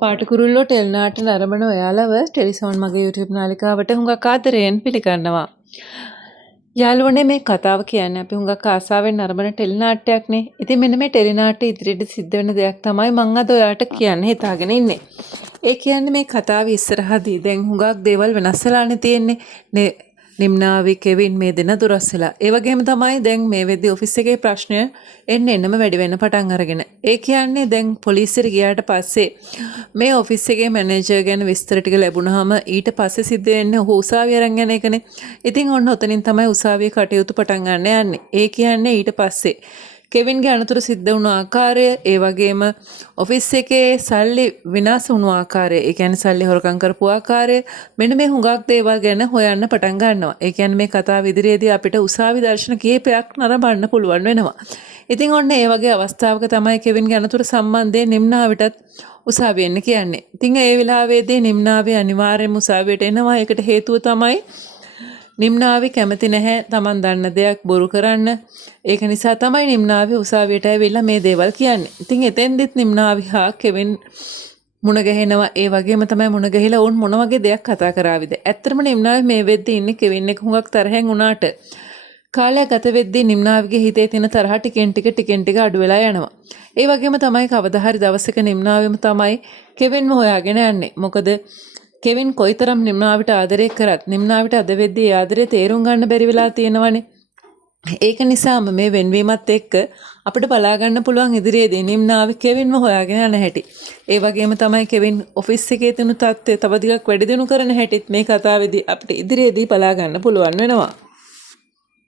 පාටකුරුල්ලෝ ටෙලිනාට්‍ය නරඹන ඔයාලව ටෙලිසෝන් මගේ YouTube නාලිකාවට හුඟක් ආදරයෙන් පිළිගන්නවා. යාළුවනේ මේ කතාව කියන්නේ අපි හුඟක් ආසාවෙන් නරඹන ටෙලිනාට්‍යයක්නේ. ඉතින් මෙන්න මේ ටෙලිනාට්‍ය ඉදිරියට සිද්ධ වෙන දෙයක් තමයි මම අද ඔයාලට කියන්න හිතාගෙන ඉන්නේ. ඒ කියන්නේ මේ කතාවේ ඉස්සරහදී දැන් හුඟක් දේවල් වෙනස් වෙලානේ තියෙන්නේ. නිම්නාවි කෙවින් මේ දෙන දුරස් වෙලා. ඒ වගේම තමයි දැන් මේ වෙද්දි ඔෆිස් එකේ ප්‍රශ්නය එන්නම වැඩි වෙන්න පටන් අරගෙන. ඒ කියන්නේ දැන් පොලිසියට ගියාට පස්සේ මේ ඔෆිස් එකේ මැනේජර් ගැන විස්තර ටික ලැබුණාම ඊට පස්සේ සිද්ධ වෙන්නේ ඔහු උසාවිය අරන් යන එකනේ. ඉතින් ඔන්න ඔතනින් තමයි උසාවියේ කටයුතු පටන් ගන්න යන්නේ. ඒ කියන්නේ ඊට පස්සේ කෙවින්ගේ අනතුරු සිද්ධ වුණු ආකාරය, ඒ වගේම ඔෆිස් එකේ සල්ලි විනාශ වුණු ආකාරය, ඒ කියන්නේ සල්ලි හොරකම් කරපු ආකාරය, මෙන්න මේ හුඟක් දේවල් ගැන හොයන්න පටන් ගන්නවා. ඒ කියන්නේ මේ කතාව ඉදිරියේදී අපිට උසාවි දර්ශන කීපයක් නරඹන්න පුළුවන් වෙනවා. ඉතින් ඔන්න ඒ වගේ අවස්ථාවක තමයි කෙවින්ගේ අනතුරු සම්බන්ධයෙන් නිම්නාවිටත් උසාවිය එන්න කියන්නේ. ඉතින් ඒ වෙලාවේදී නිම්නාවේ අනිවාර්යයෙන්ම උසාවියට එනවා. ඒකට හේතුව තමයි නිම්නාවි කැමති නැහැ Taman දන්න දෙයක් බොරු කරන්න. ඒක නිසා තමයි නිම්නාවි උසාවියට ඇවිල්ලා මේ දේවල් කියන්නේ. ඉතින් එතෙන්දිත් නිම්නාවි හා කෙවින් මුණ ගැහෙනවා. ඒ වගේම තමයි මුණ ගැහිලා වුන් මොන වගේ දෙයක් කතා කරාවිද. ඇත්තටම නිම්නාවි මේ වෙද්දී ඉන්නේ කෙවින් එක හුඟක් තරහෙන් වුණාට කාලයක් ගත වෙද්දී නිම්නාවිගේ හිතේ තියෙන තරහ ටිකෙන් ටික අඩු වෙලා යනවා. ඒ වගේම තමයි කවදා හරි දවසක නිම්නාවිම තමයි කෙවින්ව හොයාගෙන යන්නේ. මොකද කෙවින් කොයිතරම් නිම්නාවිට ආදරය කරත් නිම්නාවිට අද වෙද්දී ආදරේ තේරුම් ගන්න බැරි වෙලා තියෙනවනේ. ඒක නිසාම මේ වෙන්වීමත් එක්ක අපිට බලා ගන්න පුළුවන් ඉදිරියේදී නිම්නාවි කෙවින්ව හොයාගෙන යන හැටි. ඒ වගේම තමයි කෙවින් ඔෆිස් එකේ තියෙන තත්ත්වය තව ටිකක් වැඩි දියුණු කරන හැටිත් මේ කතාවේදී අපිට ඉදිරියේදී බලා ගන්න පුළුවන් වෙනවා.